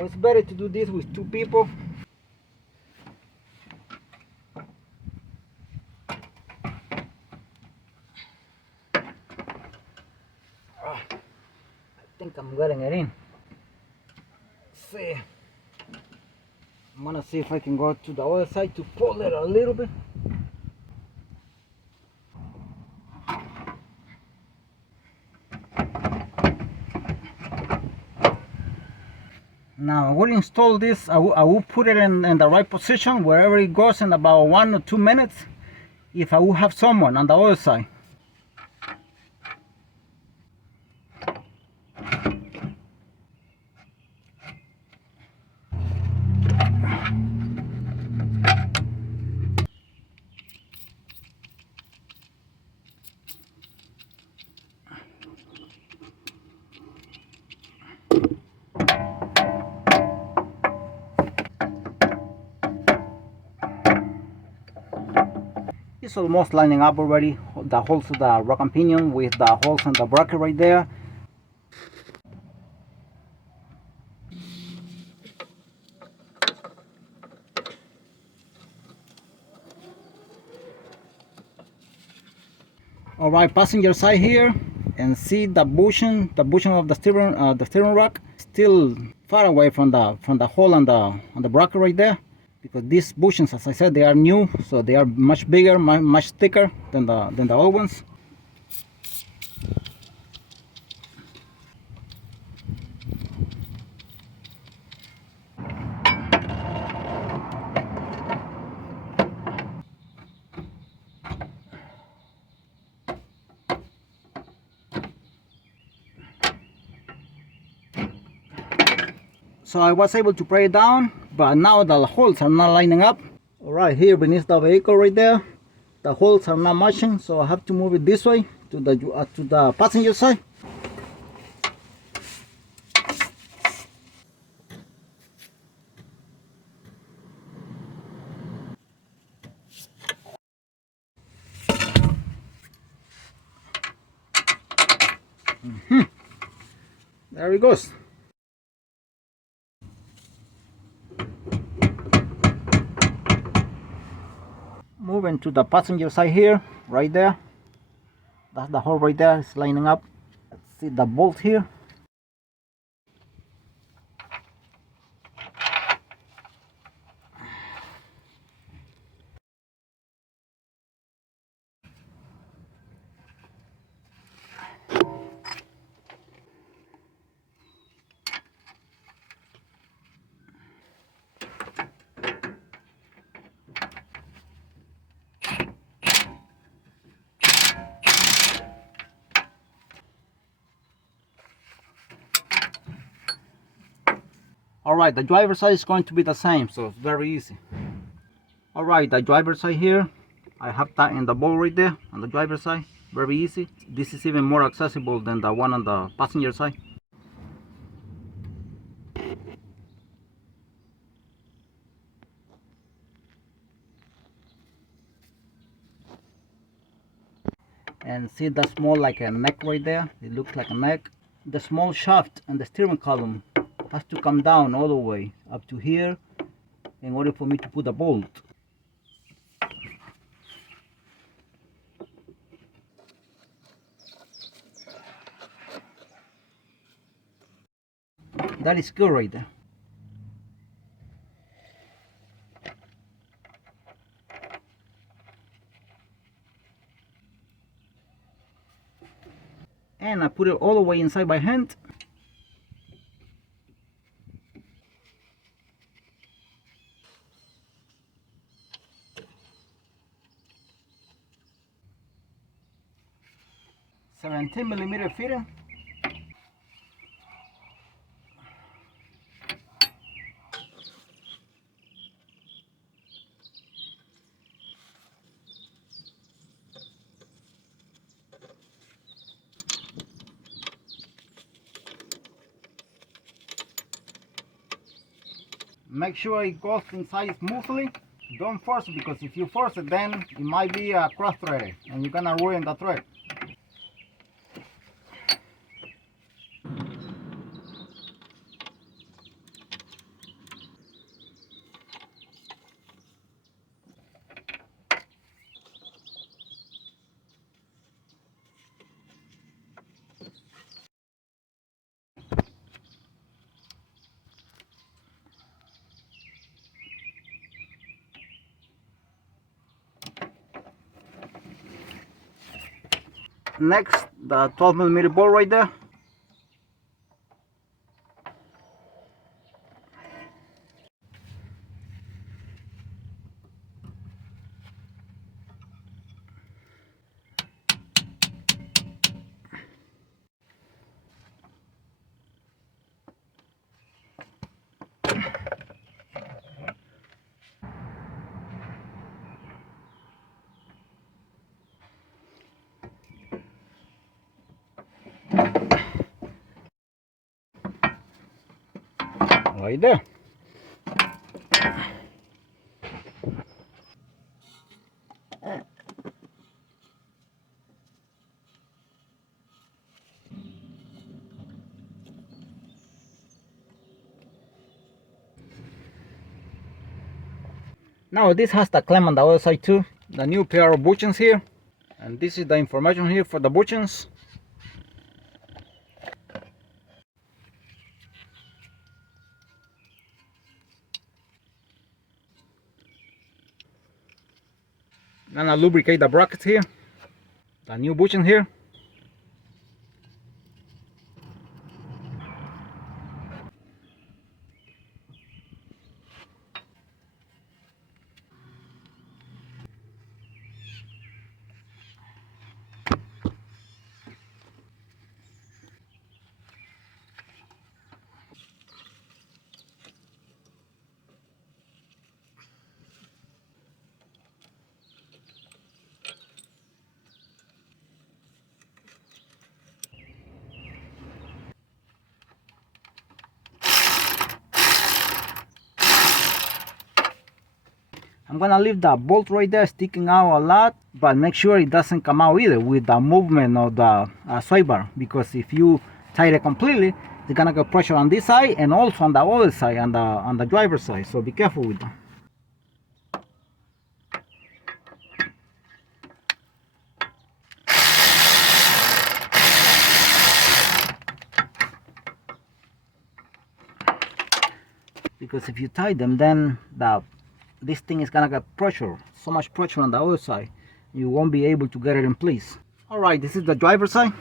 Now it's better to do this with 2 people. I think I'm getting it in. Let's see. I'm gonna see if I can go to the other side to pull it a little bit. Now I will install this. I will put it in the right position wherever it goes in about 1 or 2 minutes, if I will have someone on the other side. It's almost lining up already, the holes of the rack and pinion with the holes in the bracket right there. Alright, passenger side here, and see the bushing of the steering rack still far away from the hole on the bracket right there, because these bushings, as I said, they are new, so they are much bigger, much thicker than the old ones. So I was able to pry it down, but now the holes are not lining up. Alright, here beneath the vehicle right there, the holes are not matching, so I have to move it this way to the passenger side. There it goes. Moving to the passenger side here, right there. That's the hole right there, it's lining up. Let's see the bolt here. Alright, the driver's side is going to be the same, so it's very easy. Alright, the driver's side here, I have that in the bolt right there on the driver's side. Very easy. This is even more accessible than the one on the passenger side. And see the small, like a neck right there, it looks like a neck. The small shaft and the steering column has to come down all the way up to here in order for me to put the bolt. That is good right there. And I put it all the way inside by hand. $17mm fitting. Make sure it goes inside smoothly. Don't force it, because if you force it, then it might be a cross thread and you're gonna ruin the thread. Next, the 12mm bolt right there. Right there. Now this has the clamp on the other side too. The new pair of bushings here. And this is the information here for the bushings. I'm gonna lubricate the brackets here. The new bushing here. I'm gonna leave the bolt right there sticking out a lot, but make sure it doesn't come out either with the movement of the sway bar, because if you tie it completely, it's gonna get pressure on this side and also on the other side, on the driver's side. So be careful with that. Because if you tie them, then this thing is gonna get pressure, so much pressure on the other side, you won't be able to get it in place. All right, this is the driver's side.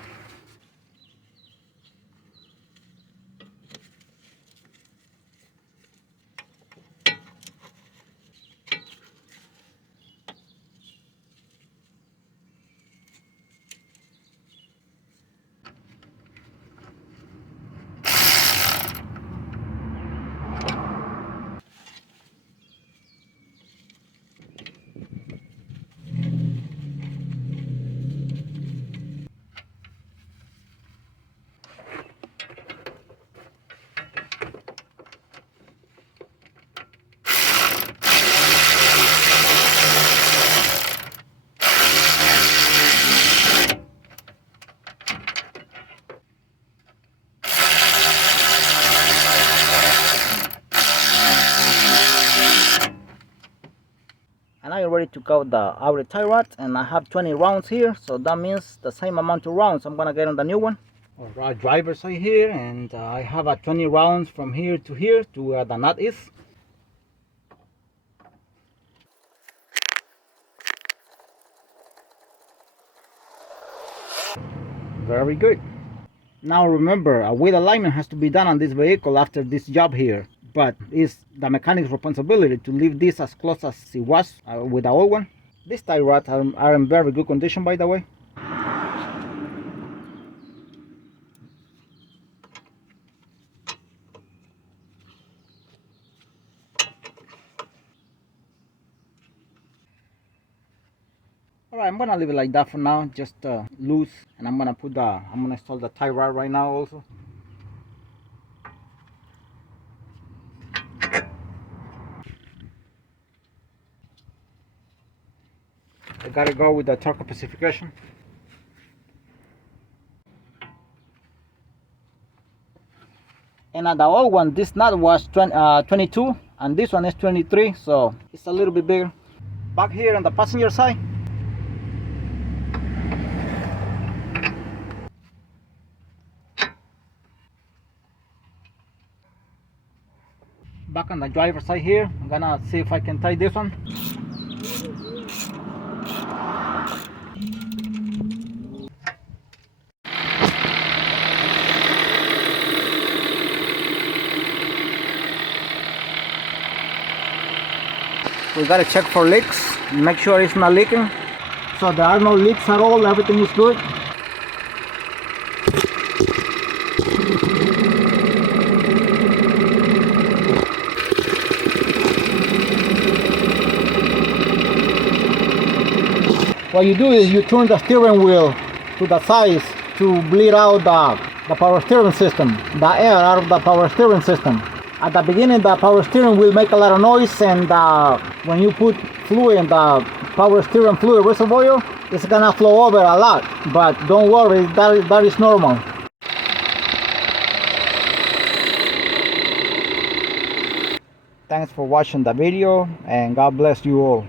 And I already took out the outer tie rod, and I have 20 rounds here, so that means the same amount of rounds I'm gonna get on the new one. All right, driver's side here, and I have 20 rounds from here to where the nut is. Very good. Now remember, a wheel alignment has to be done on this vehicle after this job here, but it's the mechanic's responsibility to leave this as close as it was with the old one. These tie rods are in very good condition, by the way. Alright, I'm gonna leave it like that for now, just loose, and I'm gonna install the tie rod right now also. I gotta go with the torque specification. And on the old one, this nut was 22, and this one is 23, so it's a little bit bigger. Back here on the passenger side, back on the driver's side here, I'm gonna see if I can tie this one. We gotta check for leaks, make sure it's not leaking. So there are no leaks at all, everything is good. What you do is you turn the steering wheel to the sides to bleed out the power steering system, the air out of the power steering system. At the beginning, the power steering will make a lot of noise, and when you put fluid in the power steering fluid reservoir, it's gonna flow over a lot. But don't worry, that is normal. Thanks for watching the video, and God bless you all.